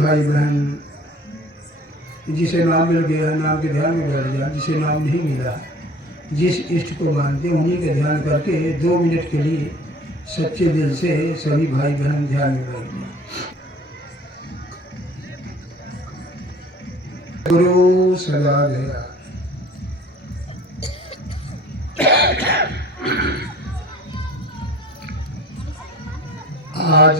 भाई बहन, जिसे नाम मिल गया नाम के ध्यान में बैठ जा, जिसे नाम नहीं मिला जिस इष्ट को मानते उन्हीं का ध्यान करके 2 मिनट के लिए सच्चे दिल से सभी भाई बहन ध्यान में बैठ जाए। गुरु सदा दया। आज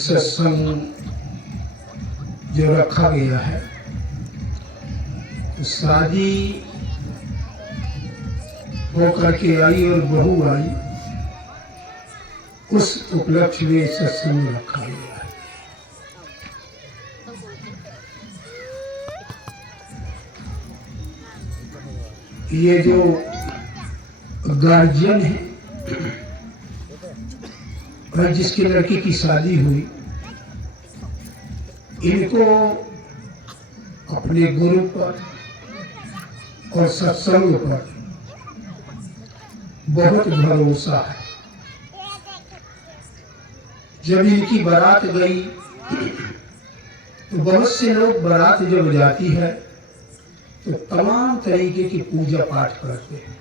सत्संग जो रखा गया है, शादी होकर के आई और बहू आई, उस उपलक्ष्य में सत्संग रखा गया है। ये जो गार्जियन है और जिसकी लड़की की शादी हुई, इनको अपने गुरु पर और सत्संग पर बहुत भरोसा है। जब इनकी बारात गई तो बहुत से लोग बारात जब जाती है तो तमाम तरीके की पूजा पाठ करते हैं,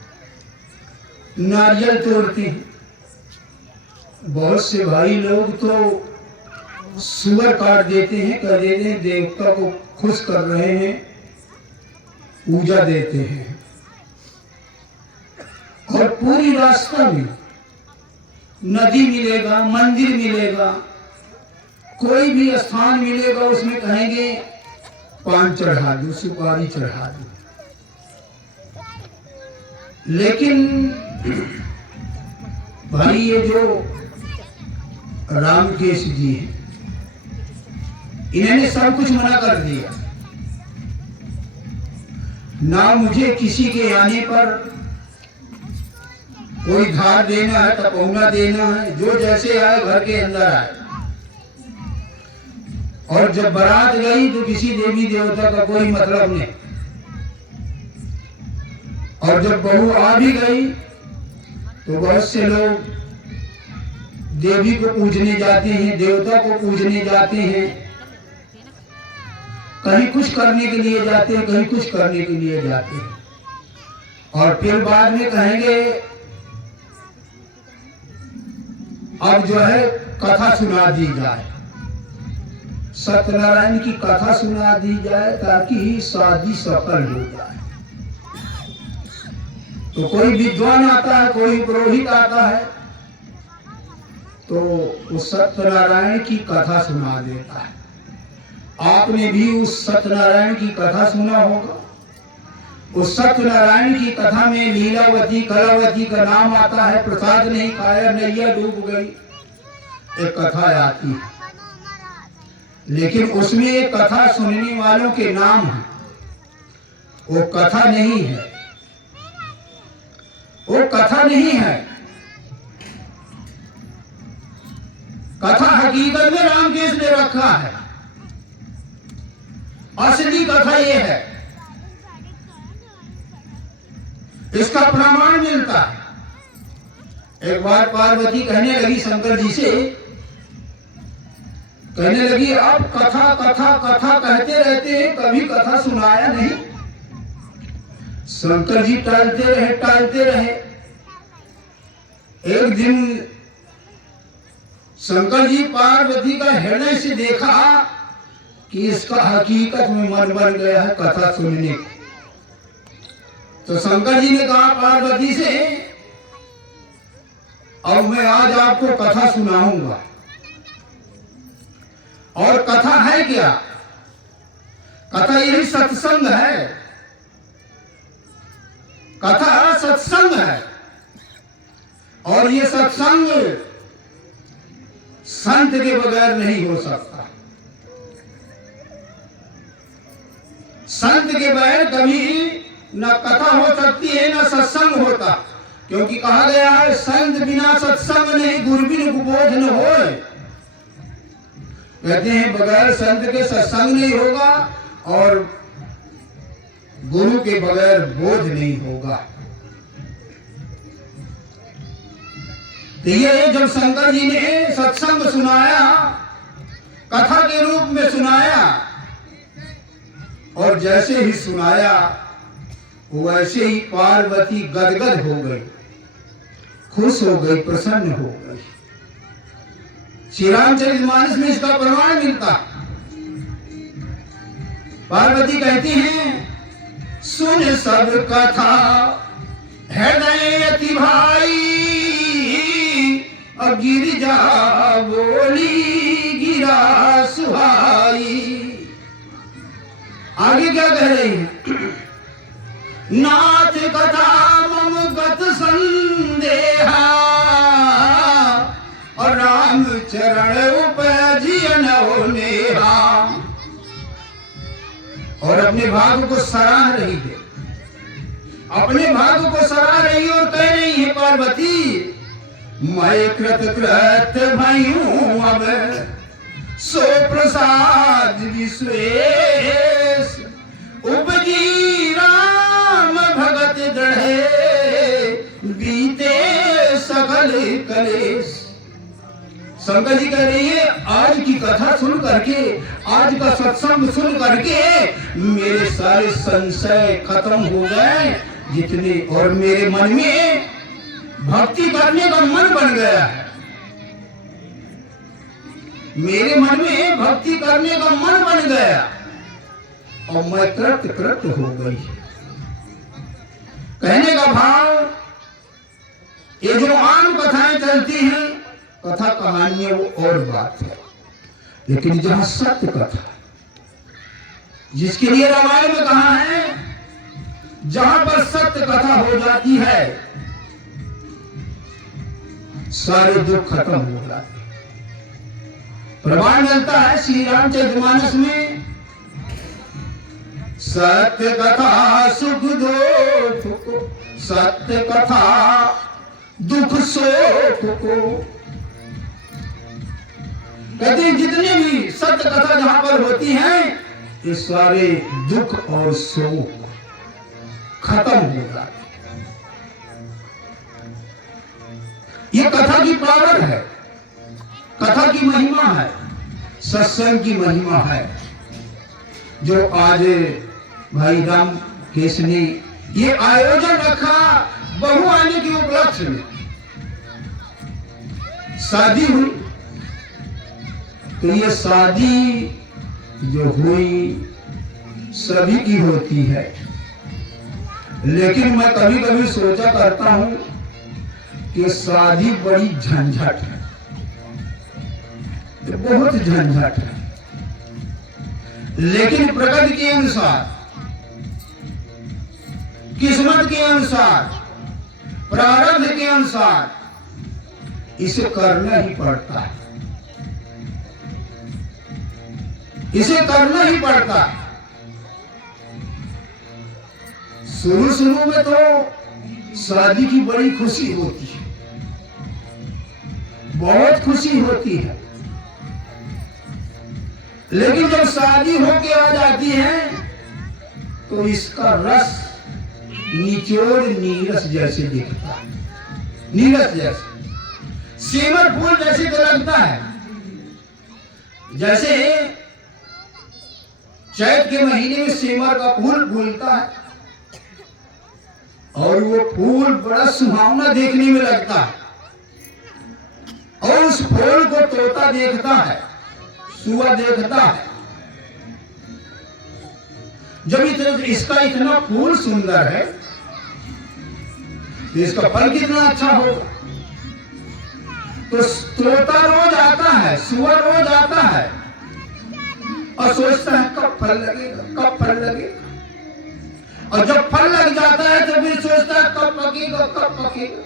नारियल तोड़ते हैं। बहुत से भाई लोग तो सुअर काट देते हैं, कह देते हैं देवता को खुश कर रहे हैं, पूजा देते हैं। और पूरी रास्ता में नदी मिलेगा, मंदिर मिलेगा, कोई भी स्थान मिलेगा, उसमें कहेंगे पान चढ़ा दो, सुपारी चढ़ा दो। लेकिन भाई ये जो रामकेश जी हैं, इन्होंने सब कुछ मना कर दिया। ना मुझे किसी के आने पर कोई धार देना है, तपौना देना है, जो जैसे आए घर के अंदर आए। और जब बारात गई तो किसी देवी देवता का कोई मतलब नहीं। और जब बहू आ भी गई तो बहुत से लोग देवी को पूजने जाते हैं, देवता को पूजने जाते हैं, कहीं कुछ करने के लिए जाते हैं, कहीं कुछ करने के लिए जाते हैं। और फिर बाद में कहेंगे अब जो है कथा सुना दी जाए, सत्यनारायण की कथा सुना दी जाए ताकि शादी सफल हो जाए। तो कोई विद्वान आता है, कोई पुरोहित आता है, तो उस सत्यनारायण की कथा सुना देता है। आपने भी उस सत्यनारायण की कथा सुना होगा। उस सत्यनारायण की कथा में लीलावती कलावती का नाम आता है, प्रसाद नहीं खाया, नैया डूब गई, एक कथा आती है। लेकिन उसमें एक कथा सुनने वालों के नाम है, वो कथा नहीं है, वो कथा नहीं है। कथा हकीकत में रामकेश ने रखा है, असली कथा ये है। इसका प्रमाण मिलता है। एक बार पार्वती कहने लगी शंकर जी से, कहने लगी आप कथा कथा कथा कहते रहते हैं, कभी कथा सुनाया नहीं। शंकर जी टालते रहे टालते रहे। एक दिन शंकर जी पार्वती का हृदय से देखा कि इसका हकीकत में मन बन गया है कथा सुनने की। तो शंकर जी ने कहा पार्वती से, अब मैं आज आपको कथा सुनाऊंगा। और कथा है क्या? कथा यही सत्संग है। कथा सत्संग है। और ये सत्संग संत के बगैर नहीं हो सकता। संत के बगैर कभी न कथा हो सकती है, न सत्संग होता। क्योंकि कहा गया है संत बिना सत्संग नहीं, गुरु बिन कुबोध न होए। कहते हैं बगैर संत के सत्संग नहीं होगा और गुरु के बगैर बोध नहीं होगा। तो ये जब शंकर जी ने सत्संग सुनाया कथा के रूप में सुनाया, और जैसे ही सुनाया वैसे ही पार्वती गदगद हो गई, खुश हो गई, प्रसन्न हो गई। श्री रामचरितमानस में इसका प्रमाण मिलता। पार्वती कहती हैं, सुन सब कथा हृदय अति भाई, और गिरिजा बोली गिरा सुहाई। आगे क्या कह रही है? नाथ कथा मम गत संदेहा, और राम चरण उपजियन नेहा। और अपने भाग को सराह रही है, अपने भाग को सराह रही और कह रही है पार्वती, मैं कृत कृत भयूं अब सो प्रसाद विश्वेश, उपजी राम भगत दृढ़े बीते सकल कलेश। शंकर जी कह रही है, आज की कथा सुन करके, आज का सत्संग सुन करके मेरे सारे संशय खत्म हो गए जितने, और मेरे मन में भक्ति करने का मन बन गया है। मेरे मन में भक्ति करने का मन बन गया और मैं कृत कृत हो गई। कहने का भाव, ये जो आम कथाएं चलती हैं, कथा कहानियां वो और बात है, लेकिन जहां सत्य कथा, जिसके लिए रामायण में कहा है, जहां पर सत्य कथा हो जाती है सारे दुख खत्म हो जाते। प्रमाण मिलता है श्री रामचरितमानस में, सत्य कथा सुख दुख को, सत्य कथा दुख सुख को। कहते हैं जितने भी सत्य कथा जहां पर होती हैं, ये सारे दुख और शोक खत्म हो जाते। ये कथा की पावर है, कथा की महिमा है, सत्संग की महिमा है, जो आज भाई राम केश ने ये आयोजन रखा बहू आने के उपलक्ष्य में। शादी हुई तो ये शादी जो हुई सभी की होती है, लेकिन मैं कभी कभी सोचा करता हूं कि शादी बड़ी झंझट है, बहुत झंझट है। लेकिन प्रकृति के अनुसार, किस्मत के अनुसार, प्रारब्ध के अनुसार इसे करना ही पड़ता है, इसे करना ही पड़ता है। शुरू शुरू में तो शादी की बड़ी खुशी होती है, बहुत खुशी होती है, लेकिन जब शादी होके आ जाती है तो इसका रस निचोड़ नीरस जैसे दिखता है, नीरस जैसे, सेमर फूल जैसे तो लगता है। जैसे चैत के महीने में सेमर का फूल फूलता है और वो फूल बड़ा सुहावना देखने में लगता है, और उस फूल को तोता देखता है, सुआ देखता है। जब इसका इतना फूल सुंदर है तो इसका फल कितना अच्छा होगा। तो तोता रोज आता है, सुआ रोज आता है और सोचता है कब फल लगेगा, कब फल लगेगा। और जब फल लग जाता है तो फिर सोचता है कब पकेगा, कब पकेगा।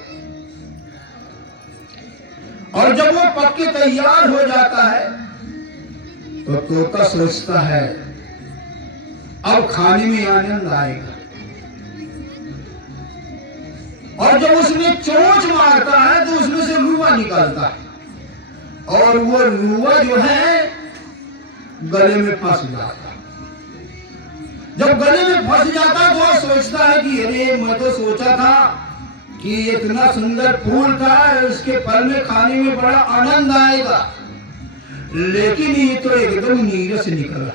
और जब वो पक के तैयार हो जाता है तो तोता सोचता है अब खाने में आनंद आएगा। और जब उसमें चोंच मारता है तो उसमें से रुआ निकलता है, और वो रुआ जो है गले में फंस जाता है। जब गले में फंस जाता है तो वो सोचता है कि अरे मैं तो सोचा था कि इतना सुंदर फूल था, इसके फल में खाने में बड़ा आनंद आएगा, लेकिन ये तो एकदम नीरस निकला।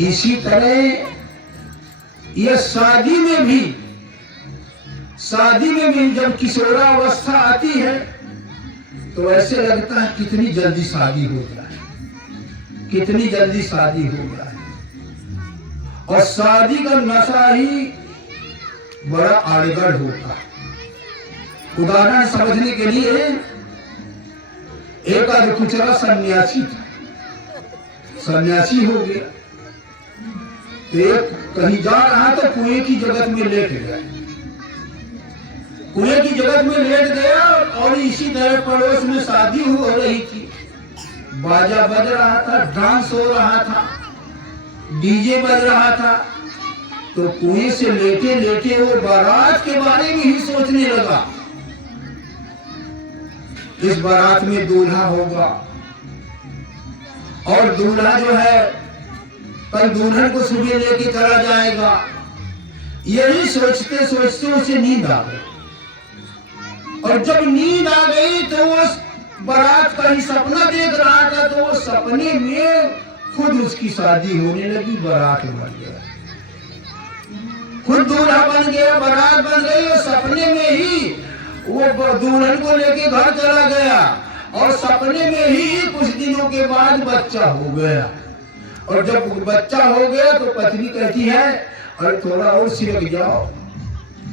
इसी तरह यह शादी में भी जब किशोरावस्था आती है तो ऐसे लगता है कितनी जल्दी शादी हो जाए, कितनी जल्दी शादी हो जाए। और शादी का नशा ही बड़ा आड़गड़ होता है। उदाहरण समझने के लिए एक आध कुचरा सन्यासी था, सन्यासी हो गया। एक कहीं जा रहा तो कुएं की जगत में लेट गया, कुएं की जगत में लेट गया। और इसी तरह पड़ोस में शादी हो रही थी, बाजा बज रहा था, डांस हो रहा था, डीजे बज रहा था। तो कुएं से लेटे लेटे वो बारात के बारे में ही सोचने लगा। इस बारात में दूल्हा होगा और दूल्हा जो है कल दुल्हन को सुबह लेके चला जाएगा। यही सोचते सोचते उसे नींद आ गई। और जब नींद आ गई तो वो बारात का ही सपना देख रहा था। तो वो सपने में खुद उसकी शादी होने लगी, बारात बन गया, खुद दूल्हा बन गया, बारात बन गई। और सपने में ही वो दुल्हन को लेके घर चला गया और सपने में ही कुछ दिनों के बाद बच्चा हो गया। और जब बच्चा हो गया तो पत्नी कहती है, अरे थोड़ा और सिरक जाओ,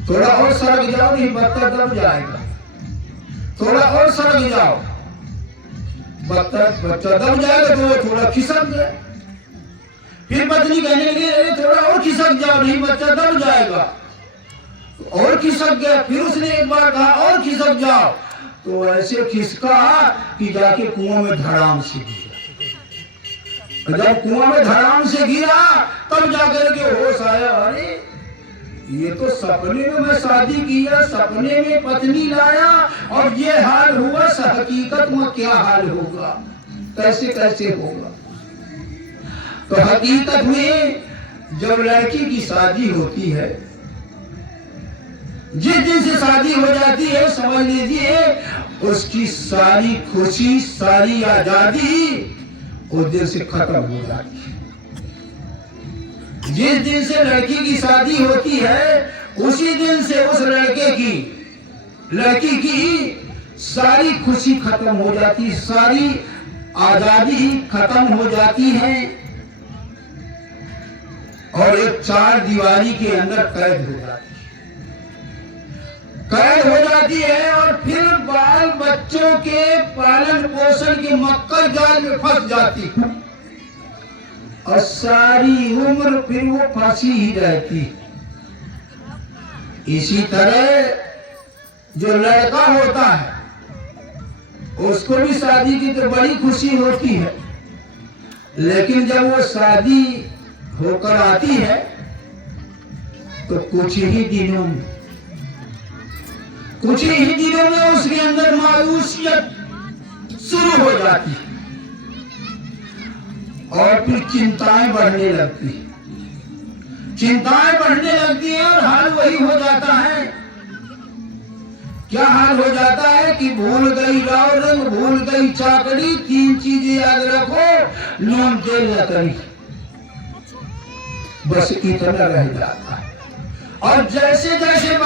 थोड़ा और सरक जाओ, नहीं बच्चा दब जाएगा, थोड़ा और सरक जाओ, बच्चा दब जाएगा। तो वो थोड़ा खिसक गया। फिर पत्नी कहने लगी, अरे थोड़ा और खिसक जाओ, नहीं बच्चा दब जाएगा। और खिसक गया। फिर उसने एक बार कहा और खिसक जाओ। तो ऐसे खिसका कि जाके कुआं में धड़ाम से गिरा। जब कुआं में धड़ाम से गिरा तब जाकर के होश आया, अरे ये तो सपने में मैं शादी किया, सपने में पत्नी लाया और ये हाल हुआ। हकीकत में क्या हाल होगा, कैसे कैसे होगा। तो हकीकत में जब लड़की की शादी होती है, जिस दिन से शादी हो जाती है, समझ लीजिए उसकी सारी खुशी, सारी आजादी उस दिन से खत्म हो जाती है। जिस दिन से लड़की की शादी होती है उसी दिन से उस लड़की की सारी खुशी खत्म हो जाती, सारी आजादी खत्म हो जाती है और एक चार दीवारी के अंदर कैद हो जाती है, कैद हो जाती है। और फिर बाल बच्चों के पालन पोषण के मक्कर जाल में फंस जाती है और सारी उम्र फिर वो फंसी ही रहती। इसी तरह जो लड़का होता है उसको भी शादी की तो बड़ी खुशी होती है, लेकिन जब वो शादी होकर आती है तो कुछ ही दिनों में उसके अंदर मायूसियत शुरू हो जाती है और फिर चिंताएं बढ़ने लगती हैं और हाल वही हो जाता है। क्या हाल हो जाता है कि भूल गई लाव रंग, भूल गई चाकरी, तीन चीजें याद रखो, नून तेल लकड़ी, बस इतना रह जाता है। और जैसे जैसे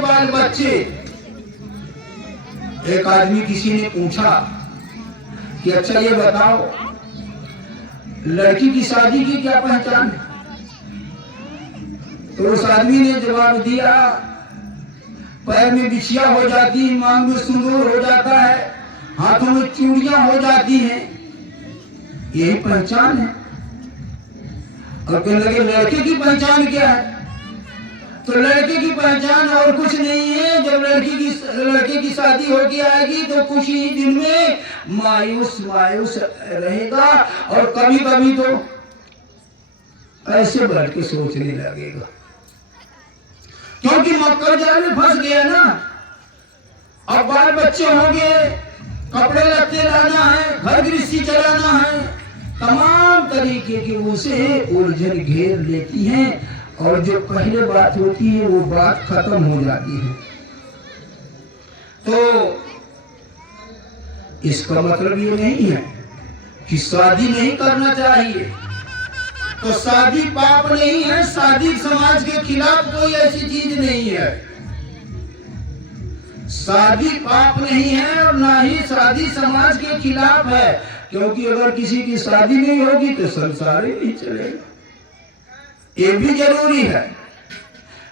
बाल बच्चे एक आदमी किसी ने पूछा कि अच्छा ये बताओ लड़की की शादी की क्या पहचान है? तो उस आदमी ने जवाब दिया, पैर में बिछिया हो जाती, मांग में सिंदूर हो जाता है, हाथों में चूड़ियां हो जाती हैं, यही पहचान है। और कहने लगे लड़के की पहचान क्या है? तो लड़के की पहचान और कुछ नहीं है, जब लड़के की शादी होके आएगी तो कुछ ही दिन में मायूस रहेगा और कभी कभी तो ऐसे बैठ के सोचने लगेगा, क्योंकि मक्कर जाल में फंस गया ना। अब बाल बच्चे होंगे, कपड़े लत्ते लाना है, घर गृहस्थी चलाना है, तमाम तरीके की उसे उलझन घेर लेती हैं और जो पहले बात होती है वो बात खत्म हो जाती है। तो इसका मतलब ये नहीं है कि शादी नहीं करना चाहिए। तो शादी पाप नहीं है, शादी समाज के खिलाफ कोई ऐसी चीज नहीं है। शादी पाप नहीं है और ना ही शादी समाज के खिलाफ है, क्योंकि अगर किसी की शादी नहीं होगी तो संसार ही नहीं चलेगा, ये भी जरूरी है।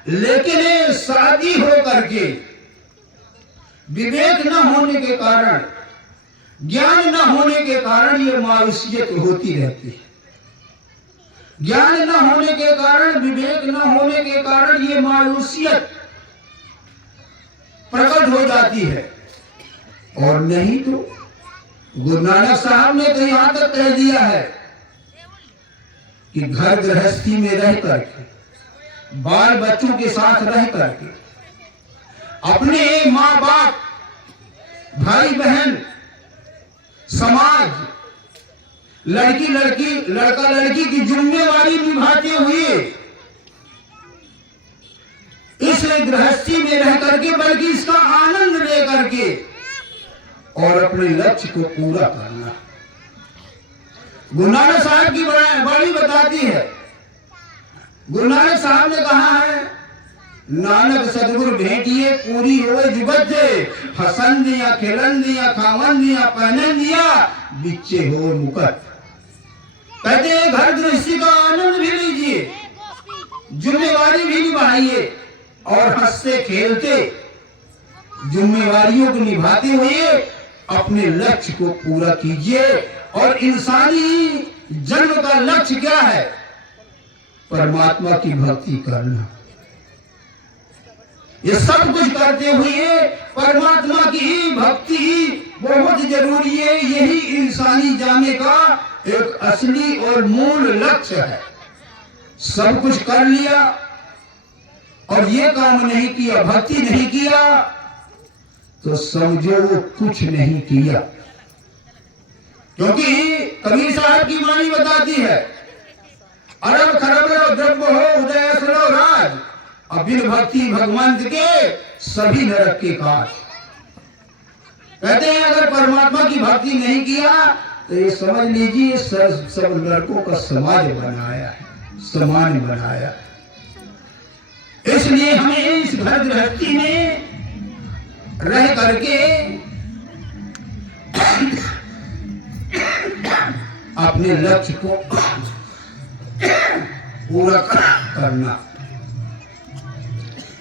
लेकिन शादी हो करके विवेक न होने के कारण, ज्ञान न होने के कारण ये मायूसियत होती रहती है। ज्ञान न होने के कारण, विवेक न होने के कारण ये मायूसियत प्रकट हो जाती है। और नहीं तो गुरु नानक साहब ने तो यहां तक कह दिया है कि घर गृहस्थी में रह करके, बाल बच्चों के साथ रह करके, अपने माँ बाप, भाई बहन, समाज, लड़की लड़की, लड़का लड़की की जिम्मेवारी निभाते हुए इस गृहस्थी में रह करके, बल्कि इसका आनंद ले करके और अपने लक्ष्य को पूरा करना। गुरु नानक साहब की बड़ी बताती है। गुरु नानक साहब ने कहा है, नानक सदगुरु भेटिए पूरी होए जुगत, हसन दिया, खेलन दिया, खावन दिया, पहनन दिया, बिच्चे हो मुकत। कहते हैं घर गृहस्थी का आनंद भी लीजिए, जिम्मेवारी भी निभाइए और हंसते खेलते जिम्मेवारियों को निभाते हुए अपने लक्ष्य को पूरा कीजिए। और इंसानी जन्म का लक्ष्य क्या है? परमात्मा की भक्ति करना। ये सब कुछ करते हुए परमात्मा की भक्ति बहुत जरूरी है। यही इंसानी जाने का एक असली और मूल लक्ष्य है। सब कुछ कर लिया और ये काम नहीं किया, भक्ति नहीं किया, तो समझो वो कुछ नहीं किया। क्योंकि कबीर साहब की वाणी बताती है, अरब खरब द्रव्य हो उदय असलो राज, अबिन भक्ति भगवंत के सभी नरक के काज। कहते हैं अगर परमात्मा की भक्ति नहीं किया तो ये समझ लीजिए सब नरकों का समाज बनाया है, समान बनाया है। इसलिए हमें इस घर गृहस्थी में रह करके अपने लक्ष्य को पूरा करना।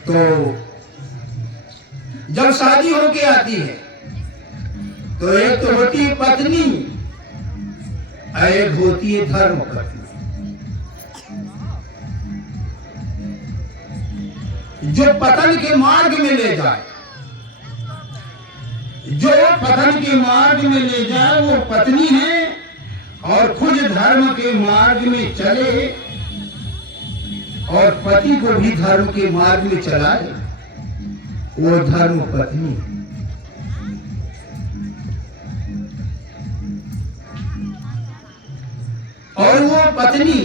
तो जब शादी होके आती है तो एक तो होती है पत्नी, एक होती है धर्म पत्नी। जो पतन के मार्ग में ले जाए, जो पतन के मार्ग में ले जाए वो पत्नी है, और खुद धर्म के मार्ग में चले और पति को भी धर्म के मार्ग में चलाए, वो धर्म पत्नी। और वो पत्नी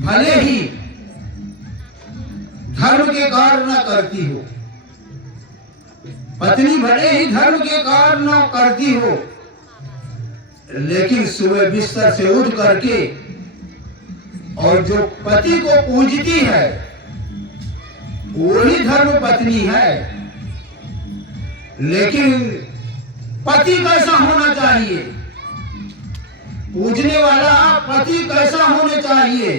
भले ही धर्म के कार्य न करती हो, पत्नी भले ही धर्म के कार्य न करती हो, लेकिन सुबह बिस्तर से उठ करके और जो पति को पूजती है वही धर्म पत्नी है। लेकिन पति कैसा होना चाहिए? पूजने वाला पति कैसा होना चाहिए?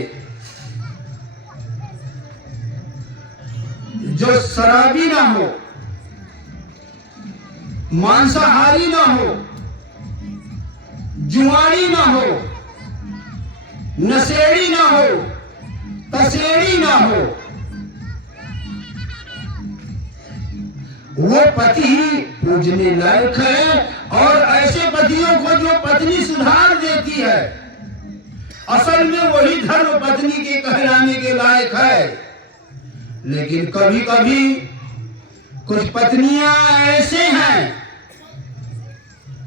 जो शराबी ना हो, मांसाहारी ना हो, जुआरी ना हो, नशेड़ी ना हो, तसेड़ी ना हो, वो पति ही पूजने लायक है। और ऐसे पतियों को जो पत्नी सुधार देती है, असल में वही धर्म पत्नी के कहलाने के लायक है। लेकिन कभी कभी कुछ पत्नियां ऐसे हैं,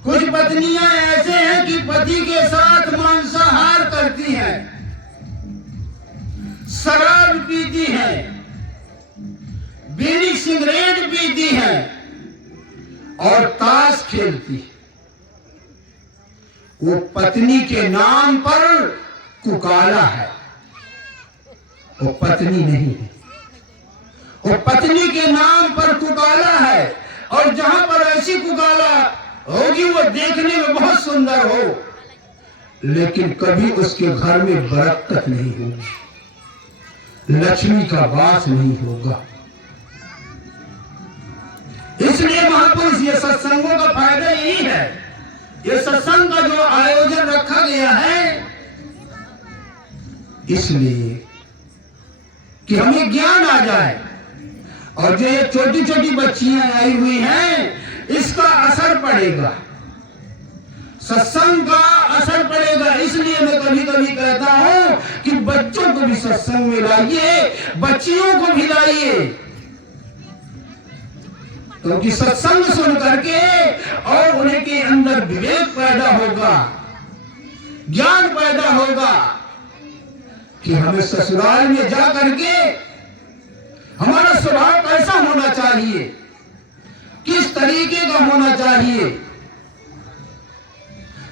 कुछ पत्नियां ऐसे हैं कि पति के साथ मांसाहार करती हैं, शराब पीती हैं, बीड़ी सिगरेट पीती हैं, और ताश खेलती। वो पत्नी के नाम पर कुकाला है, वो पत्नी नहीं है। वो पत्नी के नाम पर कुकाला है, और जहां पर ऐसी कुकाला होगी वो देखने में बहुत सुंदर हो, लेकिन कभी उसके घर में बरकत नहीं होगी, लक्ष्मी का वास नहीं होगा। इसलिए महापुरुष, ये सत्संगों का फायदा यही है, ये सत्संग का जो आयोजन रखा गया है, इसलिए कि हमें ज्ञान आ जाए। और जो ये छोटी छोटी बच्चियां आई हुई हैं, इसका असर पड़ेगा, सत्संग का असर पड़ेगा। इसलिए मैं कभी कभी कहता हूं कि बच्चों को भी सत्संग में लाइए, बच्चियों को भी लाइए, क्योंकि सत्संग सुन करके और उन्हें के अंदर विवेक पैदा होगा, ज्ञान पैदा होगा कि हमें ससुराल में जा करके हमारा स्वभाव कैसा होना चाहिए, किस तरीके का होना चाहिए।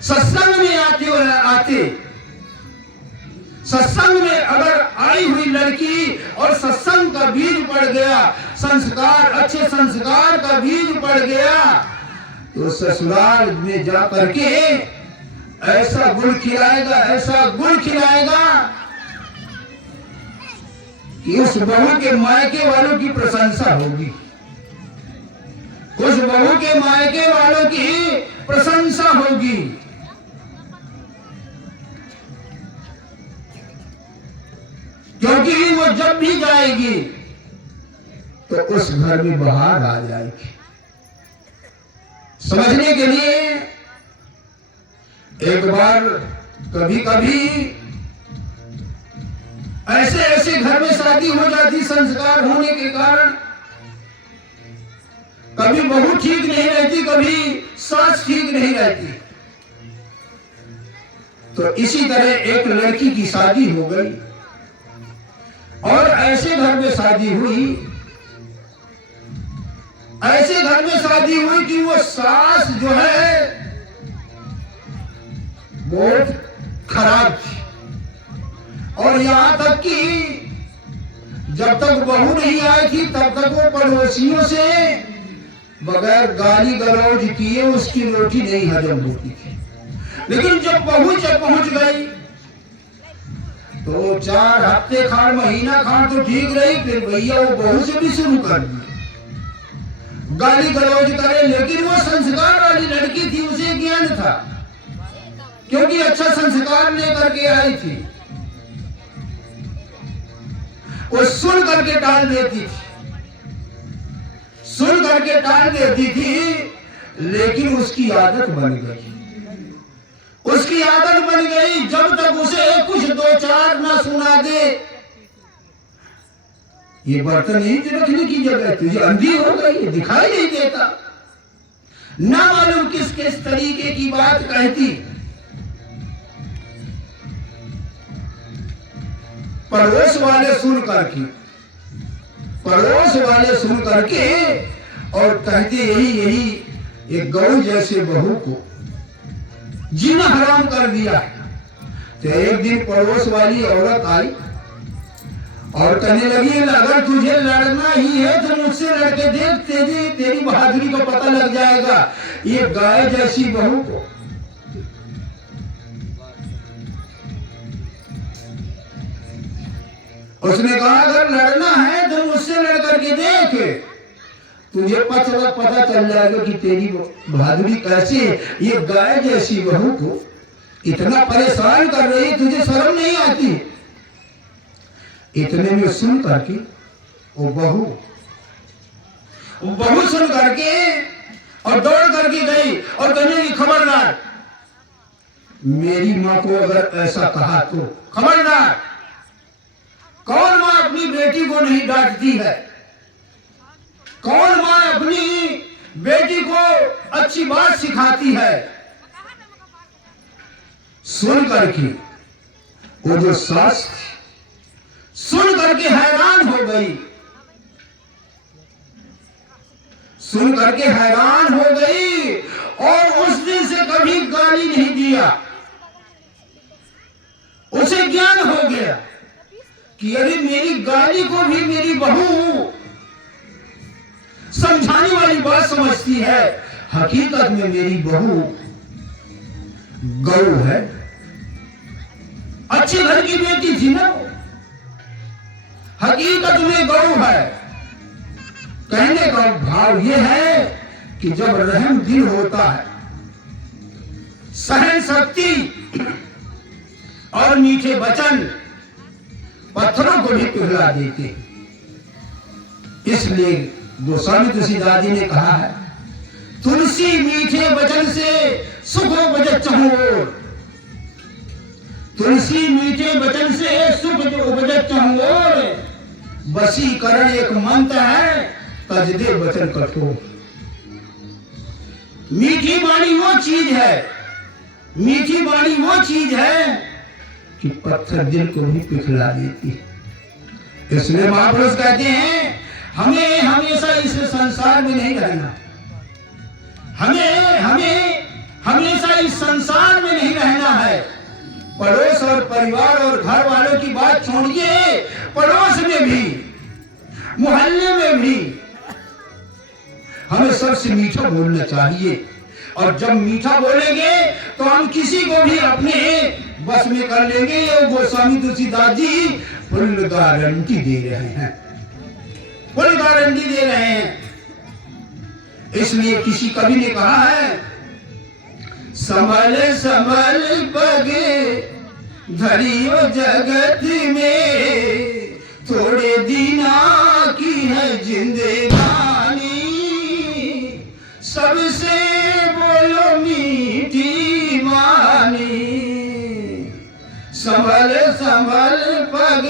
सत्संग में आते सत्संग में अगर आई हुई लड़की और सत्संग का बीज पड़ गया, संस्कार, अच्छे संस्कार का बीज पड़ गया, तो ससुराल में जा करके ऐसा गुण खिलाएगा, ऐसा गुण खिलाएगा कि उस बहू के मायके वालों की प्रशंसा होगी, उस बहू के मायके वालों की प्रशंसा होगी। क्योंकि वो जब भी जाएगी तो उस घर में बाहर आ जाएगी। समझने के लिए एक बार कभी कभी ऐसे ऐसे घर में शादी हो जाती संस्कार होने के कारण, कभी बहू ठीक नहीं रहती, कभी सास ठीक नहीं रहती। तो इसी तरह एक लड़की की शादी हो गई, और ऐसे घर में शादी हुई, ऐसे घर में शादी हुई कि वो सास जो है बहुत खराब थी, और यहां तक कि जब तक बहू नहीं आई थी तब तक वो पड़ोसियों से बगैर गाली गलौज किए उसकी रोटी नहीं हजम होती थी। लेकिन जब बहू पहुंच गई तो 4 हफ्ते खान, महीना खान तो ठीक रही, फिर भैया वो बहू से भी शुरू कर दी गाली गलौज करे। लेकिन वो संस्कार वाली लड़की थी, उसे ज्ञान था, क्योंकि अच्छा संस्कार लेकर के आई थी। वो सुन करके टाल देती थी, सुन करके टाल देती थी, लेकिन उसकी आदत बन गई, उसकी आदत बन गई। जब तक उसे कुछ 2-4 ना सुना दे, ये बर्तन यहीं रखने की जगह तुझे अंधी हो गई, दिखाई नहीं देता, ना मालूम किस किस तरीके की बात कहती। पड़ोस वाले सुन करके और कहते यही एक गौ जैसे बहू को जीना हराम कर दिया। तो एक दिन पड़ोस वाली औरत आई और कहने लगी, अगर तुझे लड़ना ही है तो मुझसे लड़के देख, तेरी बहादुरी का पता लग जाएगा। ये गाय जैसी बहू को उसने कहा, अगर लड़ना है तो मुझसे लड़ करके देख, तुझे पता चल जाएगा कि तेरी बहादुरी कैसी है। ये गाय जैसी बहू को इतना परेशान कर रही, तुझे शर्म नहीं आती। इतने में सुन करके वो बहू सुन करके और दौड़ करके गई और कहने की, खबरदार, मेरी माँ को अगर ऐसा कहा तो खबरदार। कौन माँ अपनी बेटी को नहीं डांटती है? कौन माँ अपनी बेटी को अच्छी बात सिखाती है? सुन करके वो जो सास सुन करके हैरान हो गई, सुन करके हैरान हो गई और उस दिन से कभी गाली नहीं दिया। उसे ज्ञान हो गया कि अरे मेरी गाली को भी मेरी बहू समझाने वाली बात समझती है। हकीकत में मेरी बहू गौ है, अच्छे घर की बेटी थी ना, हकीकत में गौ है। कहने का भाव यह है कि जब रहम दिल होता है, सहन शक्ति और मीठे वचन पत्थरों को भी पिघला देते। इसलिए गोस्वामी तुलसीदास जी ने कहा है, तुलसी मीठे वचन से सुख उपजत चहुओर। तुलसी मीठे वचन से सुख उपजत चहुओर। वशीकरण एक मंत्र है, तज दे वचन कठोर। मीठी वाणी वो चीज है, मीठी वाणी वो चीज है कि पत्थर दिल को भी पिघला देती है। इसलिए महापुरुष कहते हैं हमें हमेशा इस संसार में नहीं रहना, हमें हमेशा इस संसार में नहीं रहना है। पड़ोस और परिवार और घर वालों की बात छोड़िए, पड़ोस में भी, मोहल्ले में भी हमें सबसे मीठा बोलना चाहिए। और जब मीठा बोलेंगे तो हम किसी को भी अपने बस में कर लेंगे। ये गोस्वामी तुलसीदास जी फुल गारंटी दे रहे हैं, फुल गारंटी दे रहे हैं। इसलिए किसी कवि ने कहा है, संभल संभल पगे धरियो जगत में, थोड़े दिना की है जिंदगानी, सबसे बोलो मीठी वाणी। संभल संभल पग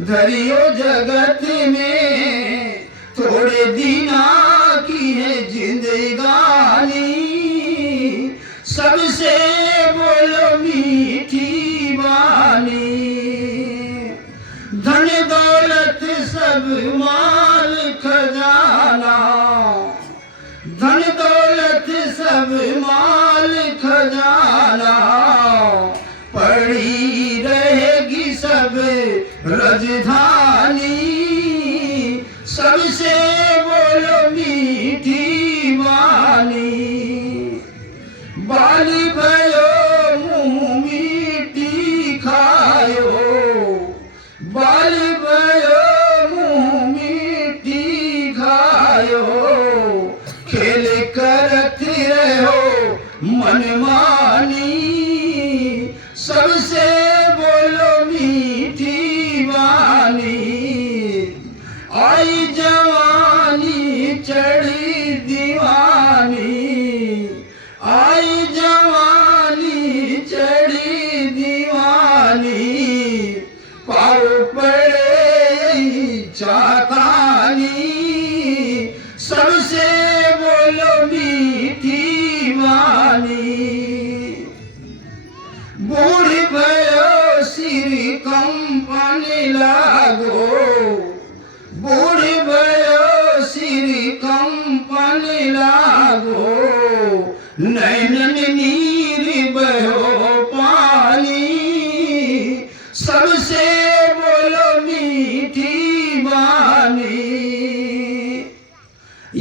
धरियो जगत में, थोड़े दिना की है जिंदगानी, सबसे बोलो मीठी वाणी। धन दौलत सब माल खजाना, धन दौलत सब माल खजाना, पड़ी रहेगी सब राजधानी, सबसे बोलो मीठी वाणी। बाली भयो मुंह मीठी खायो, बाली भयो मुंह मीठी खायो, खेल करत रहो मनमानी, सबसे बोलो मीठी वाणी। आई जवानी चढ़ी दीवानी, आई जवानी चढ़ी दीवानी, पाव पड़े चातानी, सबसे बोलो मीठी वाणी। बूढ़ी भयो सिर कंपन लागो, बूढ़ी भयो सिर कंपन लागो, नैनन नीर बहो पानी, सबसे बोलो मीठी वाणी।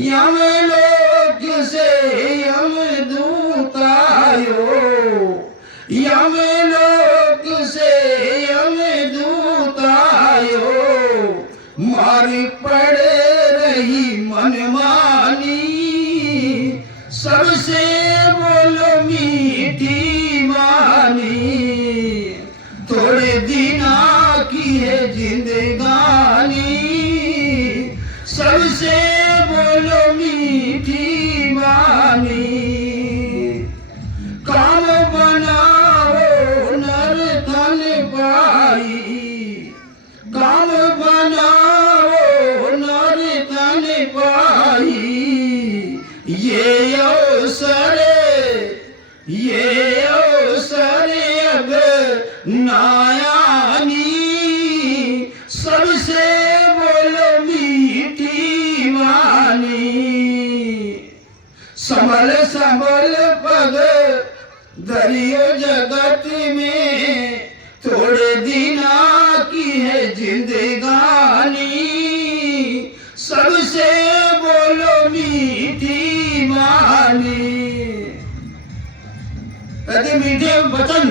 यमलोक से यमदूत आयो, यमलोक से यमदूत आयो, मारी पड़े रही मनमानी, सबसे बोलो मीठी वाणी। थोड़े दिना की है जिंदगानी, सबसे बोलो मीठी वाणी। काम बनाओ नर धन पाई, काम बनाओ नर धन पाई, ये अवसर अब नायानी, सबसे बोलो मीठी वाणी। संभल पग दरियो जगत में, थोड़े दिना की है जिंदगानी, सबसे बोलो मीठी मानी। कहते मीठे वचन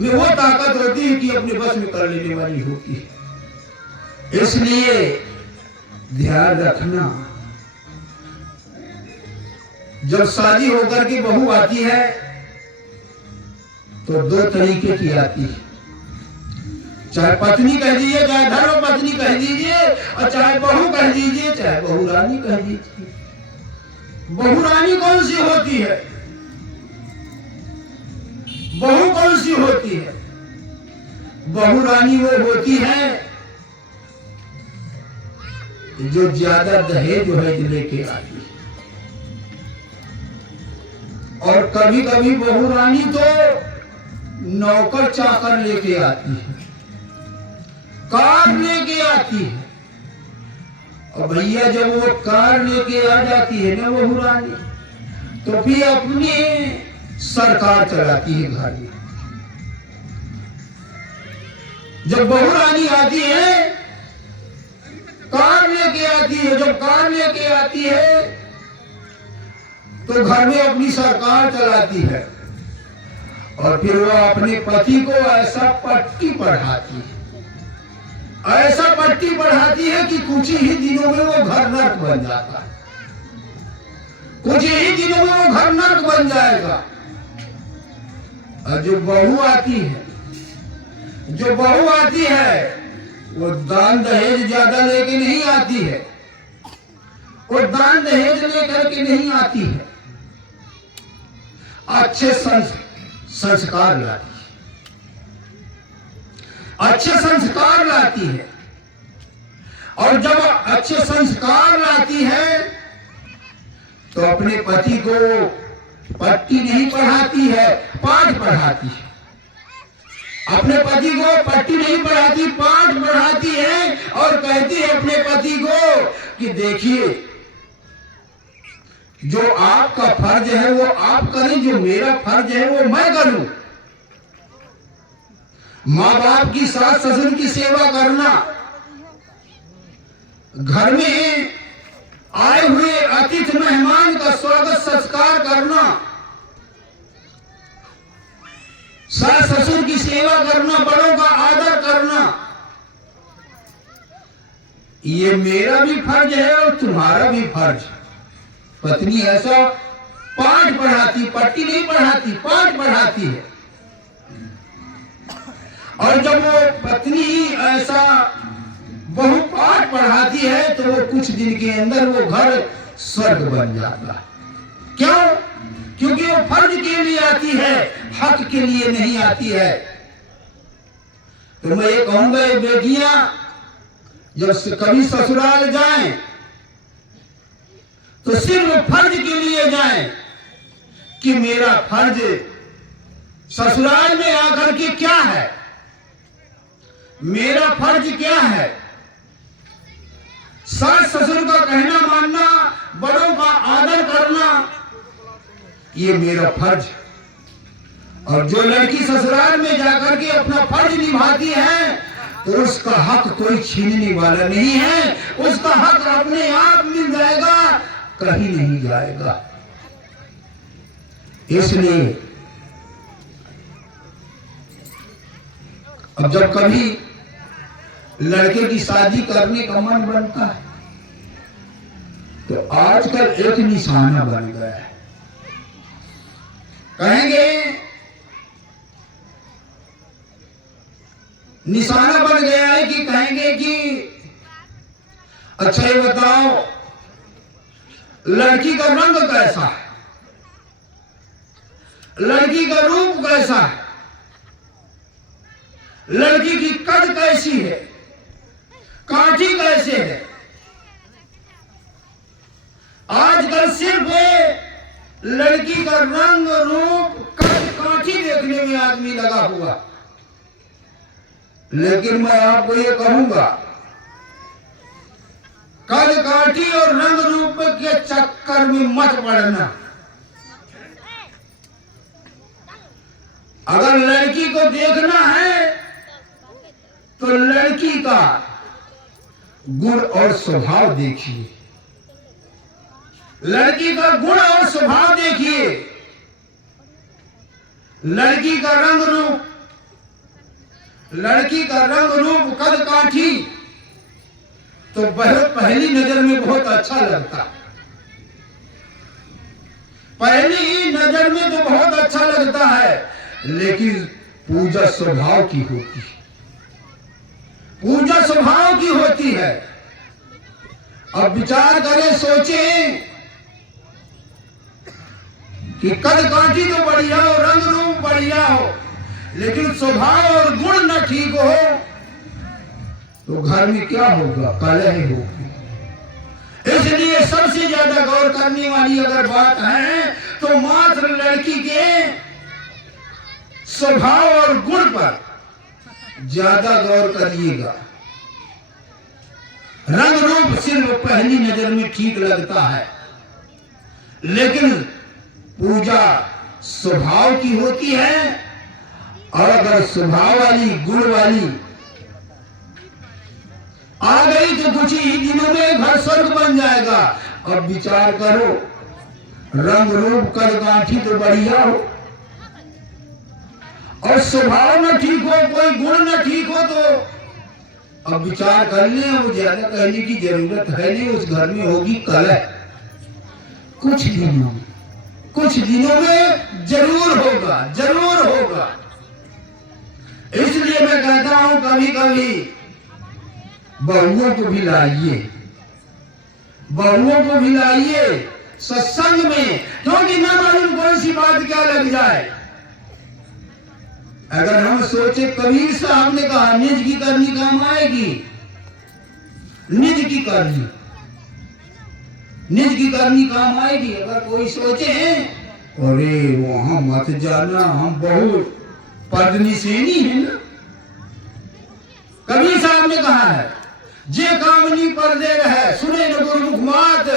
में वो ताकत होती है कि अपने बस में कर लेने वाली होती है। इसलिए ध्यान रखना, जब शादी होकर के बहू आती है तो दो तरीके की आती है, चाहे पत्नी कह दीजिए, चाहे धर्म पत्नी कह दीजिए, और चाहे बहू कह दीजिए, चाहे बहू रानी कह दीजिए। बहू रानी कौन सी होती है? बहू कौन सी होती है? बहू रानी वो होती है जो ज्यादा दहेज लेके आती है। और कभी कभी बहू रानी तो नौकर चाकर लेके आती है, कार लेके आती है। और भैया जब वो कार लेके आ जाती है ना बहू रानी, तो फिर अपनी सरकार चलाती है घर में। जब बहू रानी आती है, कार लेके आती है, जब कार लेके आती है तो घर में अपनी सरकार चलाती है। और फिर वो अपने पति को ऐसा पट्टी पढ़ाती है, ऐसा पट्टी पढ़ाती है कि कुछ ही दिनों में वो घर नर्क बन जाता है, कुछ ही दिनों में वो घर नर्क बन जाएगा। और जो बहू आती है, जो बहू आती है, वो दान दहेज ज्यादा लेके नहीं आती है, वो दान दहेज लेकर के नहीं आती है, अच्छे संस्कार लाती है, अच्छे संस्कार लाती है। और जब अच्छे संस्कार लाती है तो अपने पति को पट्टी नहीं पढ़ाती है, पाठ पढ़ाती है। अपने पति को पट्टी नहीं पढ़ाती, पाठ पढ़ाती है। और कहती है अपने पति को कि देखिए, जो आपका फर्ज है वो आप करें, जो मेरा फर्ज है वो मैं करूं। माँ बाप की, सास ससुर की सेवा करना, घर में आए हुए अतिथि मेहमान का स्वागत सत्कार करना, सास ससुर की सेवा करना, बड़ों का आदर करना, ये मेरा भी फर्ज है और तुम्हारा भी फर्ज है। पत्नी ऐसा पाठ पढ़ाती, पट्टी नहीं पढ़ाती, पाठ पढ़ाती है। और जब वो पत्नी ऐसा बहु पाठ पढ़ाती है तो वो कुछ दिन के अंदर वो घर स्वर्ग बन जाता है। क्यों? क्योंकि वो फर्ज के लिए आती है, हक के लिए नहीं आती है। तो मैं ये कहूंगा, ये बेटियां जब कभी ससुराल जाएं तो सिर्फ फर्ज के लिए जाएं कि मेरा फर्ज ससुराल में आकर के क्या है, मेरा फर्ज क्या है। सास ससुर का कहना मानना, बड़ों का आदर करना, ये मेरा फर्ज है। और जो लड़की ससुराल में जाकर के अपना फर्ज निभाती है तो उसका हक कोई छीनने वाला नहीं है, उसका हक अपने आप मिल जाएगा, कहीं नहीं जाएगा। इसलिए अब जब कभी लड़के की शादी करने का मन बनता है तो आजकल एक निशाना बन गया है। कहेंगे निशाना बन गया है कि कहेंगे कि अच्छा ये बताओ लड़की का रंग कैसा है, लड़की का रूप कैसा है, लड़की की कद कैसी है, काठी कैसे है। आजकल सिर्फ लड़की का रंग रूप कद काठी देखने में आदमी लगा हुआ। लेकिन मैं आपको ये कहूंगा, कद काठी और रंग रूप के चक्कर में मत पड़ना। अगर लड़की को देखना है तो लड़की का गुण और स्वभाव देखिए, लड़की का गुण और स्वभाव देखिए, लड़की का रंग रूप, लड़की का रंग रूप, कद काठी तो पहली नजर में बहुत अच्छा लगता, पहली नजर में तो बहुत अच्छा लगता है, लेकिन पूजा स्वभाव की होती है, पूजा स्वभाव की होती है। अब विचार करें, सोचें कि कद काठी तो बढ़िया हो, रंग रूप बढ़िया हो, लेकिन स्वभाव और गुण न ठीक हो तो घर में क्या होगा? कलह होगी। इसलिए सबसे ज्यादा गौर करने वाली अगर बात है तो मात्र लड़की के स्वभाव और गुण पर ज्यादा गौर करिएगा। रंग रूप सिर्फ पहली नजर में ठीक लगता है, लेकिन पूजा स्वभाव की होती है, और अगर स्वभाव वाली, गुण वाली आ गई तो कुछ ही दिनों में घर स्वर्ग बन जाएगा। अब विचार करो, रंग रूप कद काठी तो बढ़िया हो और स्वभाव न ठीक हो, कोई गुण न ठीक हो, तो अब विचार कर ले, वो ज्यादा कहने की जरूरत है नहीं, उस घर में होगी कलह। कुछ दिनों में जरूर होगा, जरूर होगा। इसलिए मैं कहता हूं कभी कभी बहुओं को भी लाइए, बहुओं को भी लाइए सत्संग में, क्योंकि ना मालूम कौन सी बात क्या लग जाए। अगर हम सोचे, कबीर साहब ने कहा निज की करनी काम आएगी, निज की करनी, निज की करनी काम आएगी। अगर कोई सोचे अरे वहां मत जाना, हम बहुत पदनी सेनी है ना, कबीर साहब ने कहा है जे कामनी पर्दे रहे सुने न गुरुमुख मात,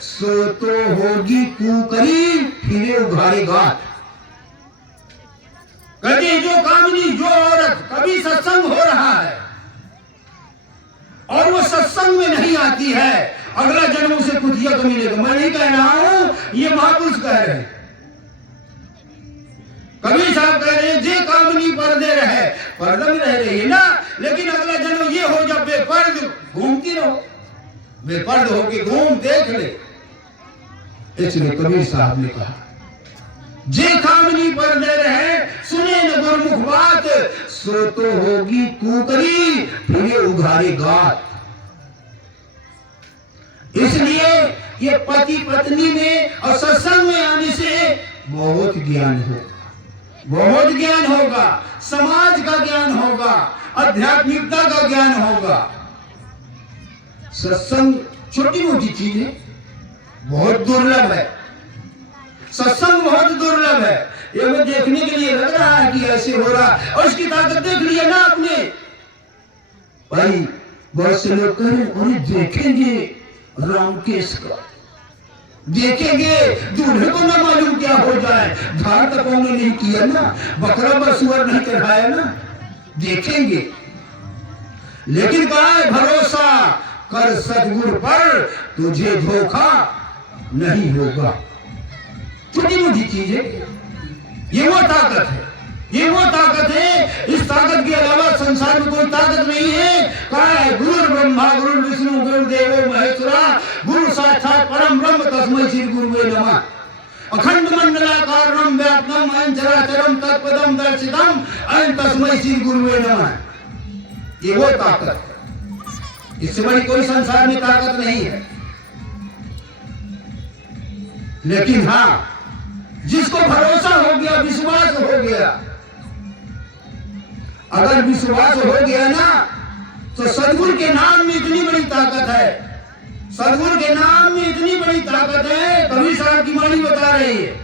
सो तो होगी कुकरी फिरे उघारे गात। कहते जो कामनी, जो औरत कभी सत्संग हो रहा है और वो सत्संग में नहीं आती है, अगला जन्म उसे कुतिया को मिलेगा। मैं नहीं कह रहा हूं, ये महापुरुष कह रहे हैं। कबीर साहब कह रहे हैं जे कामनी पर्दे रहे, पर्दा में रह रही है ना, लेकिन अगला जन्म ये हो जब बेपर्द घूमती रहो, बेपर्द होके घूम देख ले। इसलिए कबीर साहब ने कहा जे कामनी पर्दे रहे सुने न गुरुमुख बात, सो तो होगी कुकरी फिरे उघारे गात। इसलिए ये पति पत्नी में और सत्संग में आने से बहुत ज्ञान होगा, बहुत ज्ञान होगा, समाज का ज्ञान होगा, आध्यात्मिकता का ज्ञान होगा। सत्संग छोटी मोटी चीज है, बहुत दुर्लभ है, सत्संग बहुत दुर्लभ है। ये वो देखने के लिए लग रहा है कि ऐसे हो रहा, और उसकी ताकत देख लिया ना आपने। भाई बहुत से लोग कह रहे अरे देखेंगे रामकेश का, देखेंगे दूल्हे को ना मालूम क्या हो जाए, धार तक उन्होंने नहीं किया ना, बकरा बसुअर नहीं चढ़ाया ना, देखेंगे। लेकिन कहा है भरोसा कर सतगुरु पर, तुझे धोखा नहीं होगा। छोटी मोटी चीज है, ये वो ताकत है, ये वो ताकत है। इस ताकत के अलावा संसार में कोई ताकत नहीं है। कहा है गुरु ब्रह्मा गुरु विष्णु गुरु देवो महेश्वरा, गुरु साक्षात परम ब्रह्म तस्मै श्री गुरुवे नमः। अखंड मंडलाकारं व्याप्तं अयं चराचरं तत्पदं दर्शितं अयं तस्मै श्री गुरुवे नमः। ये वो ताकत है, इससे बड़ी कोई संसार में ताकत नहीं है। लेकिन हाँ, जिसको भरोसा हो गया, विश्वास हो गया, अगर विश्वास हो गया ना, तो सदगुरु के नाम में इतनी बड़ी ताकत है, सदगुरु के नाम में इतनी बड़ी ताकत है। कबीर साहब की वाणी बता रही है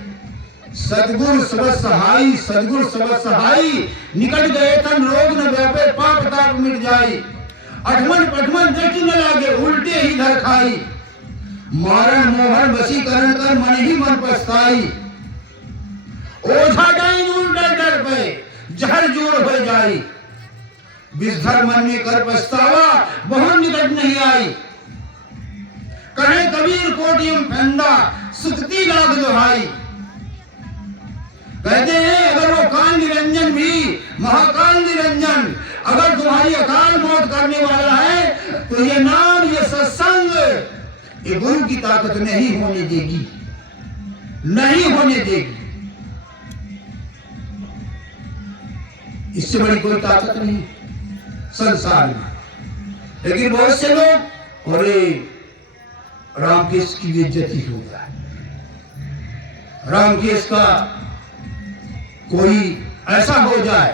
सदगुरु सब सहाई, सदगुरु सब सहाई, निकट गए तन रोग न व्यापे, पाप ताप मिट जाई, अठमन पठमन देख न लागे, उल्टे ही धर खाई, मारण मोहन वशीकरण कर मन ही मन पछताई, ओझा डाइन उल्टा डर पे, दूर हो जाई, विषधर मन में कर पछतावा बहुत निकट नहीं आई। कहे कबीर कोटियम फंदा सुखती लाग दुहाई। कहते हैं अगर वो काल निरंजन भी महाकाल निरंजन अगर तुम्हारी अकाल मौत करने वाला है तो ये नाम ये सत्संग ये गुरु की ताकत नहीं होने देगी, नहीं होने देगी। इससे बड़ी कोई ताकत नहीं संसार में। लेकिन बहुत से लोग और रामकेश की बेइज्जती हो जाए, रामकेश का कोई ऐसा हो जाए,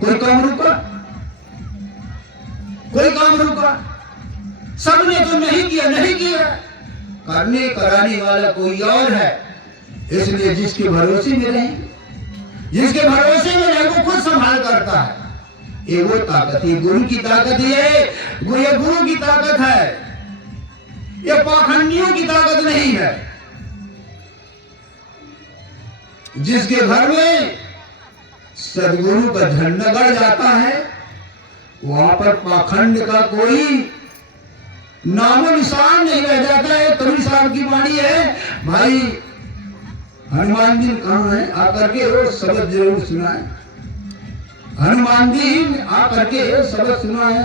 कोई काम रुका, कोई काम रुका, सबने तो नहीं किया, नहीं किया, करने कराने वाला कोई और है। इसलिए जिसके भरोसे में रहें, जिसके भरोसे में रहे वो खुद संभाल करता है। ये वो ताकत, ये गुरु की ताकत, ये गुरु की ताकत है, ये पाखंडियों की ताकत नहीं है। जिसके घर में सदगुरु का झंडा गड़ जाता है वहां पर पाखंड का कोई नामो निशान नहीं रह जाता है। कबीर साहब की वाणी है, भाई हनुमान जी कहाँ है, आकर के वो शब्द जरूर सुनाए। हनुमान जी आकर के शब्द सुनाए।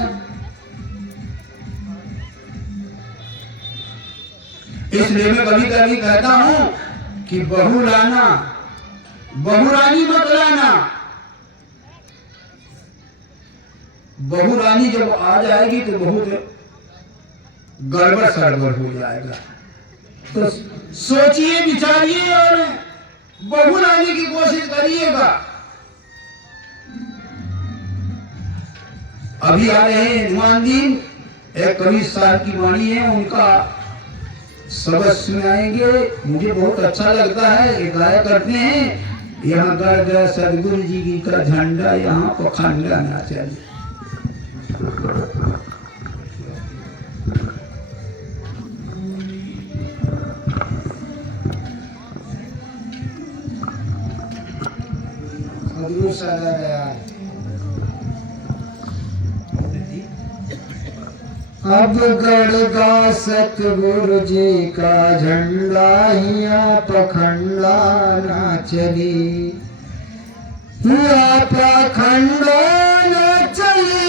इसलिए मैं कभी कभी कहता हूं कि बहू लाना, बहुरानी मत लाना। बहुरानी जब आ जाएगी तो बहुत गड़बड़ सड़बड़ हो जाएगा। तो सोचिए विचारिए और बहू लाने की कोशिश करिएगा। अभी आ रहे हैं हनुमान जी, एक कबीर साहब की वाणी है, उनका सबक सुनाएंगे। मुझे बहुत अच्छा लगता है, ये गाया करते हैं, यहाँ गड़ गया सदगुरु जी की का झंडा, यहाँ पखंडा ना चले। अब गड़गा सतगुरु जी का झंडा, हिया पखंडा ना चली, हिया पखंडा ना चली,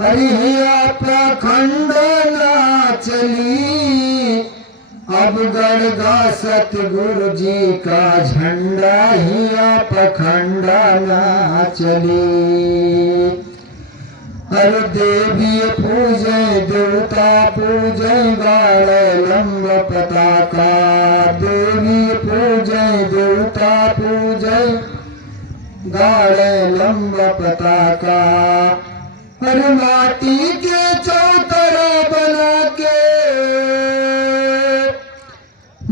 अरे हिया पखंडा ना चली। अब गड़गा सतगुरु जी का झंडा, हिया पखंडा ना चली। हर देवी पूजे देवता पूजे गाड़े लंब पताका, देवी पूजे देवता पूजे गाड़े लंब पताका। हर माटी के चौतरा बना के,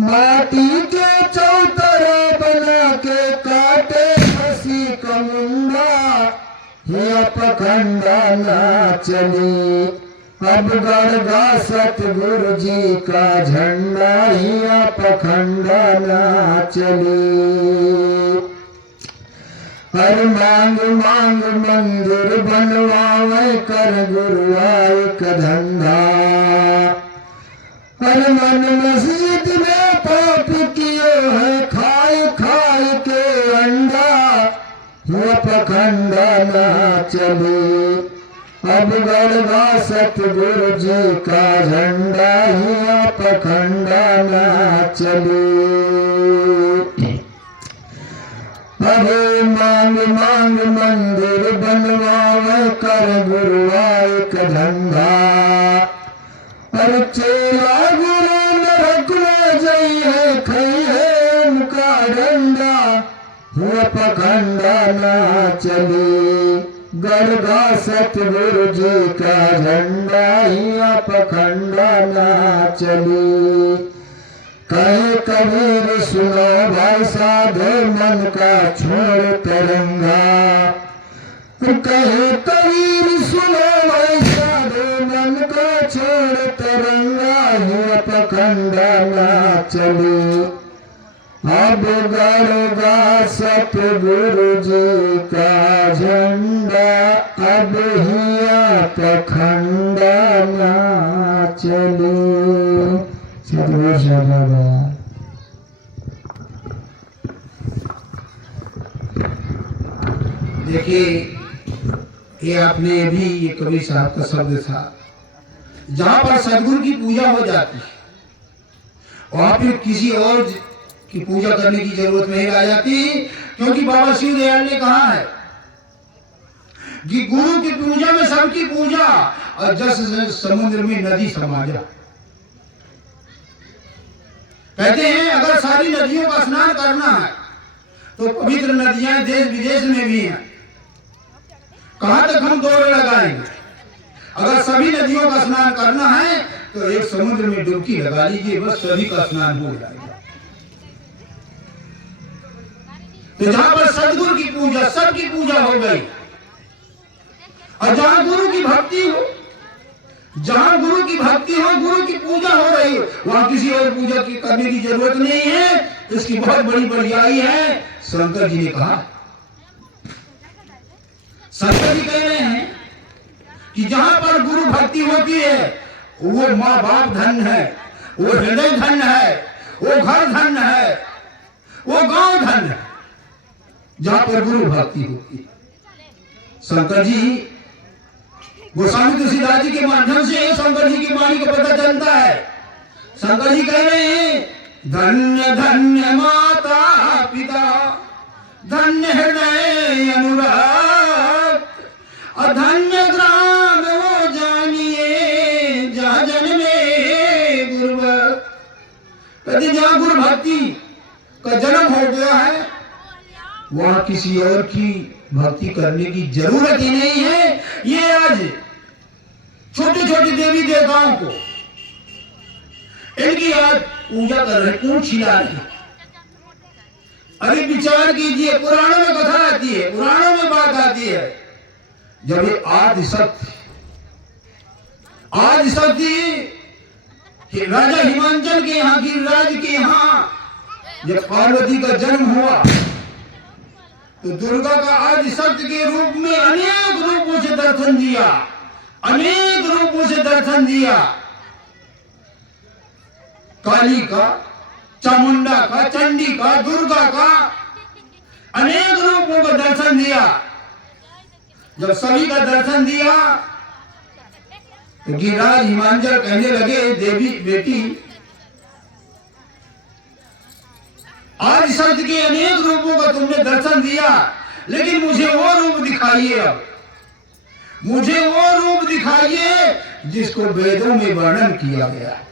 माटी के चौतरा बना के काटे हंसी कमुंडा, हिया पखंडा ना चली। अब गड़गा सतगुरु जी का झंडा, हिया पखंडा ना चली। हर मांग मांग मंदिर बनवावे, कर गुरुआई का धंधा। हर मन मस्जिद में पाप किए है, खाए खाए के अंडा, हिया पखंडा ना चले। अब गड़गा सतगुरु जी का झंडा, हिया पखंडा ना चले। अरे मांग मांग मंदिर बनवावे, कर गुरुआई का धंधा। अरे चेला गुरु नरक में जाइए, खाइए उनका डंडा, हिया पखंडा ना चले। गड़गा सतगुरु जी का झंडा, हिया पखंडा ना चले। कहे कबीर सुनो भाई साधे मन का छोड़ तरंगा, कहे कबीर सुनो भाई साधे मन का छोड़ तरंगा, हिया पखंडा ना चले। अब गड़गा सतगुरु जी का झंडा, अब हिया पखंडा ना चले। सतगुरु साहब देखिए, ये आपने भी ये कवि साहब का शब्द था, जहां पर सदगुरु की पूजा हो जाती है वहां फिर किसी और की पूजा करने की जरूरत नहीं आ जाती, क्योंकि बाबा शिव दयाल ने कहा है कि गुरु की पूजा में सबकी पूजा, और जस समुद्र में नदी समा जा। कहते हैं अगर सारी नदियों का स्नान करना है तो पवित्र नदियां देश विदेश में भी हैं, कहां तक हम दौड़ लगाएंगे? अगर सभी नदियों का स्नान करना है तो एक समुद्र में डुबकी लगा लीजिए, बस सभी का स्नान हो जाएगा। तो जहां पर सदगुरु की पूजा, सबकी पूजा हो गई, और जहां गुरु की भक्ति हो, जहां गुरु की भक्ति हो, गुरु की पूजा हो रही हो, वहां किसी और पूजा की करने की जरूरत नहीं है। इसकी बहुत बड़ी बढ़ियाई है। शंकर जी ने कहा, शंकर जी कह रहे हैं कि जहां पर गुरु भक्ति होती है वो माँ बाप धन है, वो हृदय धन है, वो घर धन है, वो गांव धन है, जहां पर गुरु भक्ति होती है। शंकर जी, गोस्वामी तुलसीदास जी के माध्यम से शंकर जी की वाणी को पता चलता है। शंकर जी कह रहे हैं, धन्य धन्य माता पिता, धन्य हृदय अनुराग, और धन्य ग्राम वो जानिए जहाँ जन्मे गुरुभक्त। कहते जहाँ गुरु भक्ति का जन्म हो गया है वहां किसी और की भक्ति करने की जरूरत ही नहीं है। ये आज छोटे छोटे देवी देवताओं को इनकी आज पूजा कर रहे, कौन छिला रहे? अरे विचार कीजिए, पुराणों में कथा आती है, पुराणों में बात आती है, जब ये आदि शक्ति राजा हिमांचल के यहाँ, गिरिराज के यहाँ जब पार्वती का जन्म हुआ तो दुर्गा का आदि शक्ति के रूप में अनेक रूपों से दर्शन दिया, अनेक रूपों से दर्शन दिया। काली का, चामुंडा का, चंडी का, दुर्गा का, अनेक रूपों का दर्शन दिया। जब सभी का दर्शन दिया तो गिरिराज हिमांचल कहने लगे, देवी बेटी, आज शब्द के अनेक रूपों का तुमने दर्शन दिया, लेकिन मुझे वो रूप दिखाइए, अब मुझे वो रूप दिखाइए जिसको वेदों में वर्णन किया गया है,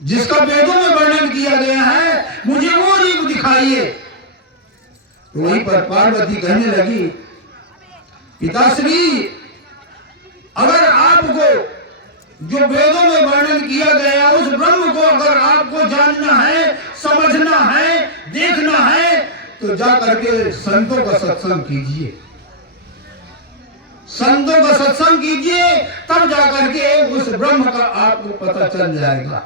जिसका वेदों में वर्णन किया गया है, मुझे वो रूप दिखाइए। तो वहीं पर पार्वती कहने लगी, पिताश्री, अगर आपको जो वेदों में वर्णन किया गया उस ब्रह्म को अगर आपको जानना है, समझना है, देखना है, तो जा करके संतों का सत्संग कीजिए, संतों का सत्संग कीजिए, तब जा करके उस ब्रह्म का आपको पता चल जाएगा।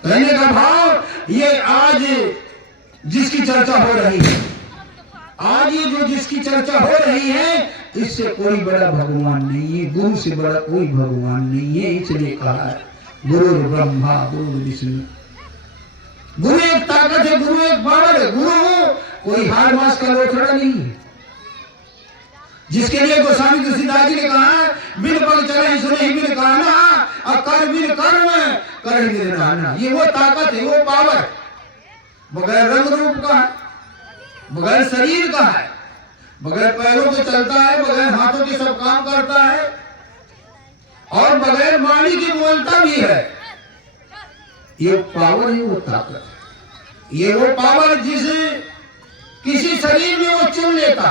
कहने का भाव, ये आज जिसकी चर्चा हो रही है, आज ये जो जिसकी चर्चा हो रही है, इससे कोई बड़ा भगवान नहीं है, गुरु से बड़ा कोई भगवान नहीं है। इसलिए कहा है, गुरु ब्रह्मा गुरु विष्णु। गुरु एक ताकत है, गुरु एक पावर है, गुरु कोई हार मास का लोथड़ा नहीं है, जिसके लिए गोस्वामी तुलसीदास जी ने कहा, बिन पग चले सुने बिन कहना, और कर बिन कर्म कर बिन रहना। ये वो ताकत है, वो पावर, बगैर रंग रूप का है, बगैर शरीर का है, बगैर पैरों के चलता है, बगैर हाथों के सब काम करता है, और बगैर वाणी की बोलता भी है। ये पावर है, वो ताकत है, ये वो पावर जिसे किसी शरीर में वो चुन लेता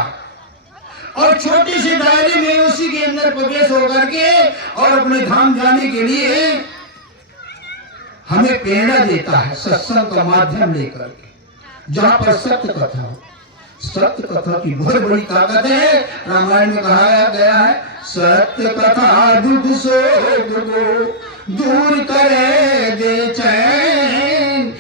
और छोटे से दायरे में उसी के अंदर प्रवेश होकर के और अपने धाम जाने के लिए हमें प्रेरणा देता है, सत्संग का माध्यम लेकर के, जहां पर सत्य कथा हो। सत्य कथा की बहुत बड़ी ताकत है। रामायण में कहा गया है, सत्य कथा दुख शोक को दूर करे दे चैन,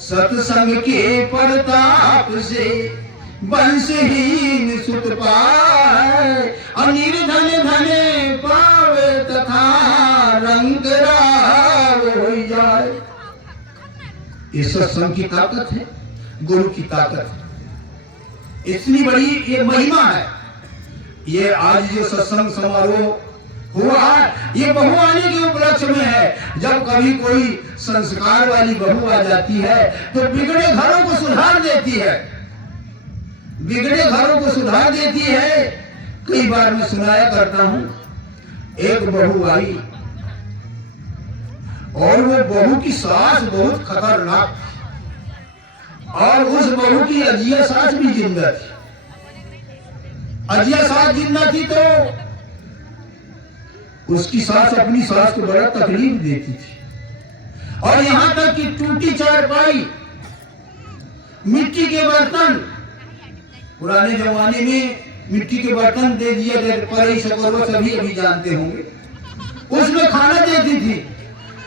सत्संग के प्रताप से वंशहीन सुत पाए, निर्धन धन पावे तथा रंग राव हो जाए। ये सत्संग की ताकत है, गुरु की ताकत है। इतनी बड़ी ये महिमा है। ये आज जो सत्संग समारोह हुआ, ये बहू आने के उपलक्ष्य में है। जब कभी कोई संस्कार वाली बहू आ जाती है तो बिगड़े घरों को सुधार देती है, बिगड़े घरों को सुधार देती है। कई बार मैं सुनाया करता हूं, एक बहू आई और वो बहू की सास बहुत खतरनाक थी, और उस बहू की अजिया सास भी जिंदा थी। अजिया सास जिंदा थी तो उसकी सास अपनी सास को बड़ा तकलीफ देती थी, और यहां तक कि टूटी चारपाई, मिट्टी के बर्तन, पुराने जमाने में मिट्टी के बर्तन दे दिए गए, पर सभी अभी जानते होंगे, उसमें खाना देती थी।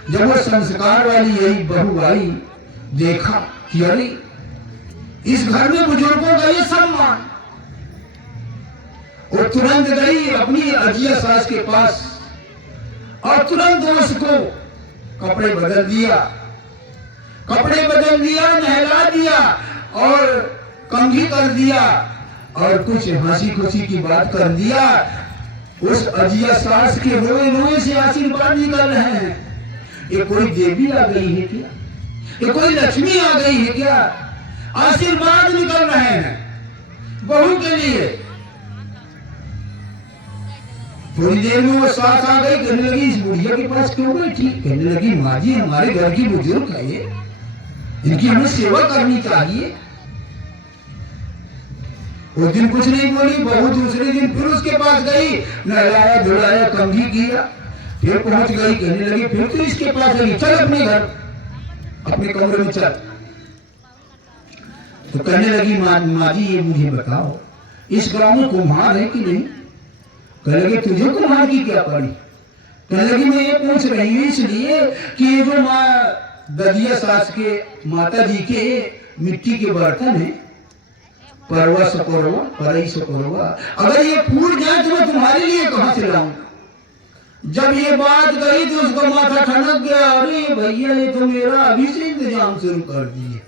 जब वो संस्कार वाली यही बहू आई, देखा कि अरे इस घर में बुजुर्गों का ये सम्मान, वो तुरंत गई अपनी अजिया सास के पास और तुरंत उसको कपड़े बदल दिया, नहला दिया और कंघी कर दिया, और कुछ हंसी खुशी की बात कर दिया। उस अजिया सास के रोए रोए से आशीर्वाद निकल रहे हैं। ये कोई देवी आ गई है क्या? ये कोई लक्ष्मी आ गई है क्या? आशीर्वाद निकल रहे हैं बहू के लिए। थोड़ी देर में वो सास आ गई, कहने लगी इस बुढ़िया के पास क्यों गई? ठीक, कहने लगी माँ जी हमारे घर की बुजुर्ग है ये, इनकी हमें सेवा करनी चाहिए। उस दिन कुछ नहीं बोली बहू। दूसरे दिन फिर उसके पास गई, नहलाया धुलाया कंघी किया, फिर पहुंच गई, कहने लगी फिर तो इसके पास गई, चल अपने घर, अपने कमरे में चल। तो कहने लगी माँ जी ये मुझे बताओ, इस गांव में कुम्हार है कि नहीं? कहने लगे तुझे कुम्हार की क्या पड़ी? कहने लगी मैं ये पूछ रही हूँ इसलिए कि ये जो माँ ददिया सास के माता जी के मिट्टी के बर्तन है, परवा सकोरवा, परई सकोरवा, अगर ये फूट जाए तो मैं तुम्हारे लिए कहां से लाऊंगा? जब ये बात गई तो उसका माथा ठनक गया, अरे भैया ये तो मेरा अभी से इंतजाम शुरू कर दिए।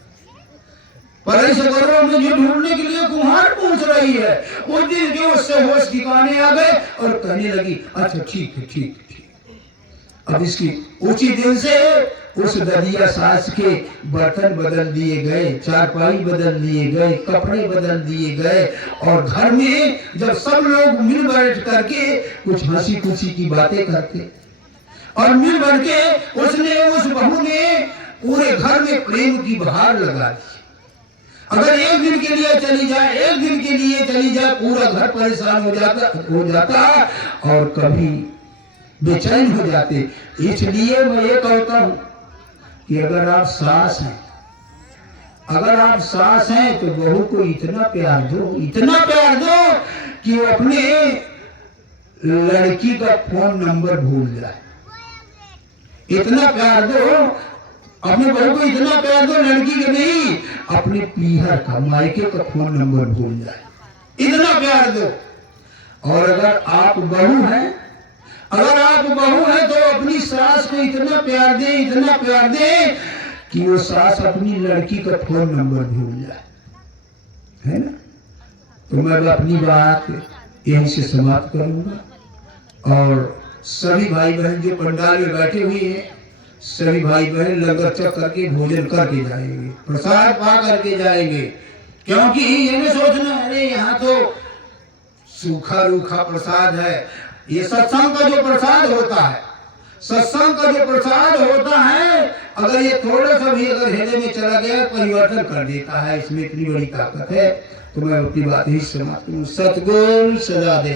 परई सकोरवा मुझे ढूंढने के लिए कुम्हार पूछ रही है। उस दिन के उससे होश ठिकाने आ गए और कहने लगी अच्छा ठीक है, ठीक है, ठीक। अब इसकी उसी दिन से उस ददिया सास के बर्तन बदल दिए गए, चारपाई बदल दिए गए, कपड़े बदल दिए गए, और घर में जब सब लोग मिल बैठ करके कुछ हंसी खुशी की बातें करते और मिल बैठ के उसने उस बहू ने पूरे घर में प्रेम की बहार लगा दी। अगर एक दिन के लिए चली जाए, एक दिन के लिए चली जाए, पूरा घर परेशान हो जाता और कभी बेचैन हो जाते। इसलिए मैं ये कहता हूं कि अगर आप सास हैं तो बहू को इतना प्यार दो कि वो अपने लड़की का फोन नंबर भूल जाए। इतना प्यार दो अपने बहू को, इतना प्यार दो लड़की के नहीं, अपने पीहर का, मायके का फोन नंबर भूल जाए, इतना प्यार दो। और अगर आप बहू हैं तो अपनी सास को इतना प्यार दे कि वो सास अपनी लड़की का फोन नंबर भूल जाए, है ना? तो मैं अपनी बात यहीं से समाप्त करूंगा। और सभी भाई बहन जो पंडाल में बैठे हुए हैं, सभी भाई बहन लंगर चक करके भोजन करके जाएंगे, प्रसाद पा करके जाएंगे। क्योंकि ये नहीं सोचना अरे यहाँ तो सूखा रूखा प्रसाद है। ये सत्संग का जो प्रसाद होता है, अगर ये थोड़ा सा भी अगर हृदय में चला गया परिवर्तन कर देता है। इसमें इतनी बड़ी ताकत है। तो मैं अपनी बात ही समाप्त करूं। सतगुरु सदा दे।